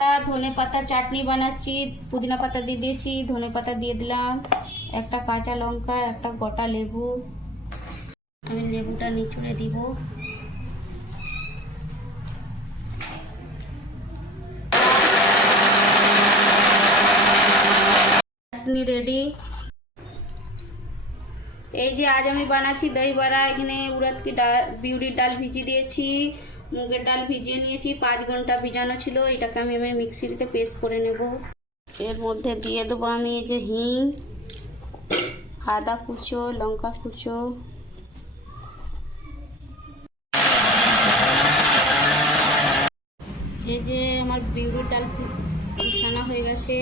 ধনে পাতা চাটনি বানাচ্ছি, পুদিনা পাতা দিয়ে দিয়েছি, ধনে পাতা দিয়ে দিলাম, একটা কাঁচা লঙ্কা, একটা গোটা লেবু। আমি লেবুটা নিচুড়ে দিব। চাটনি রেডি এই যে আজ আমি বানাচ্ছি দই বড়া, এখানে উড়দ কি ডাল বিউরির ডাল ভিজিয়ে দিয়েছি। মুগের ডাল ভিজিয়ে নিয়েছি, পাঁচ ঘণ্টা ভিজানো ছিল, এটাকে আমি আমি মিক্সিতে পেস্ট করে নেব। এর মধ্যে দিয়ে দেবো আমি এই যে হিং, আদা কুচো, লঙ্কা কুচো। এই যে আমার বিউরির ডাল পিছানো হয়ে গেছে।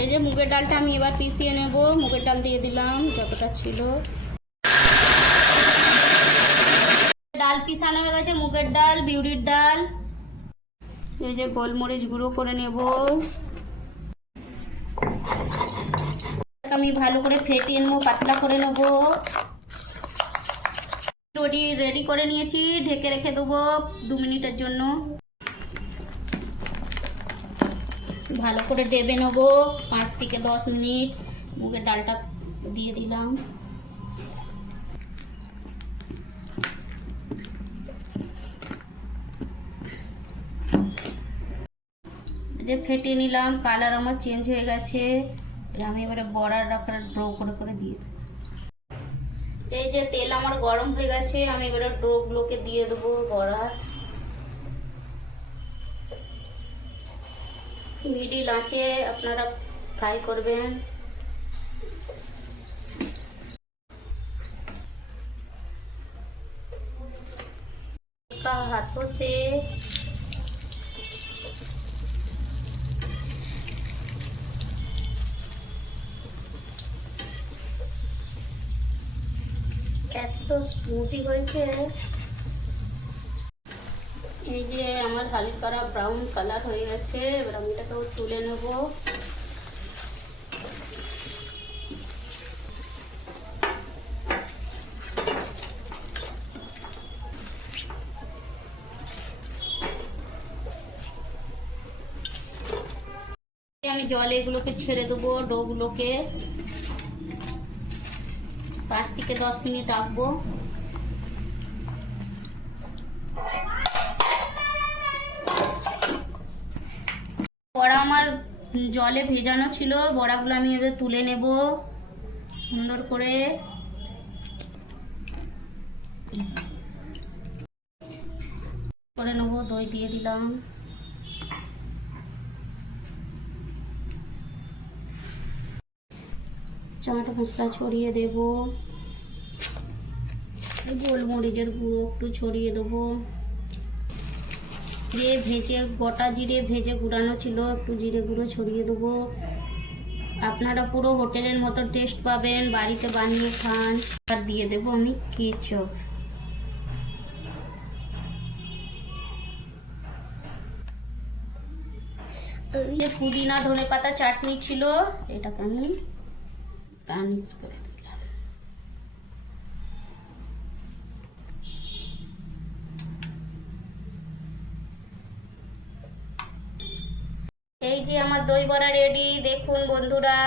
এই যে মুগের ডালটা আমি এবার পিষিয়ে নেব। মুগের ডাল দিয়ে দিলাম যতটা ছিল। ডাল পিসানো হয়ে গেছে, মুগের ডাল, বিউরির ডাল। এই যে গোলমরিচ গুঁড়ো করে নেব। আমি ভালো করে ফেটিয়ে নেব, পাতলা করে নেব। রেডি রেডি করে নিয়েছি, ঢেকে রেখে দেবো দু মিনিটের জন্য। ভালো করে ডেবে নেব, পাঁচ থেকে দশ মিনিট। মুগের ডালটা দিয়ে দিলাম। দিয়ে ফেটে নিলাম কালার আমার চেঞ্জ হয়ে গেছে আমি এবারে বড়ার রাখার ড্রো করে করে দিয়ে দেবো। এই যে তেল আমার গরম হয়ে গেছে, আমি এবারে ড্রোগুলোকে দিয়ে দেবো বড়ার মিডিল আঁচে আপনারা ফ্রাই করবেন। হাতো সে এত স্মুদি হয়েছে। এই যে আমার হালকা ব্রাউন কালার হয়ে গেছে, এবার আমি এটাকেও তুলে নেব। আমি জলে এগুলোকে ছেড়ে দেবো, ডোগুলোকে। পাঁচ থেকে দশ মিনিট আঁকবো। বড়া আমার জলে ভেজানো ছিল, বড়াগুলো আমি এবার তুলে নেব সুন্দর করে। করে নেব, দই দিয়ে দিলাম। টমেটো মশলা ছড়িয়ে দেব। গোলমরিচের গুঁড়ো একটু ছড়িয়ে দেবো। জিরে ভেজে, গোটা জিরে ভেজে গুঁড়ানো ছিল, একটু জিরে গুঁড়ো ছড়িয়ে দেবো। আপনারা পুরো হোটেলের মতো টেস্ট পাবেন, বাড়িতে বানিয়ে খান। আর দিয়ে দেবো আমি কেচপ। পুদিনা ধনে পাতা চাটনি ছিল, এটাকে আমি গার্নিশ করে দিলাম। এই যে আমার দই বড়া রেডি দেখুন বন্ধুরা।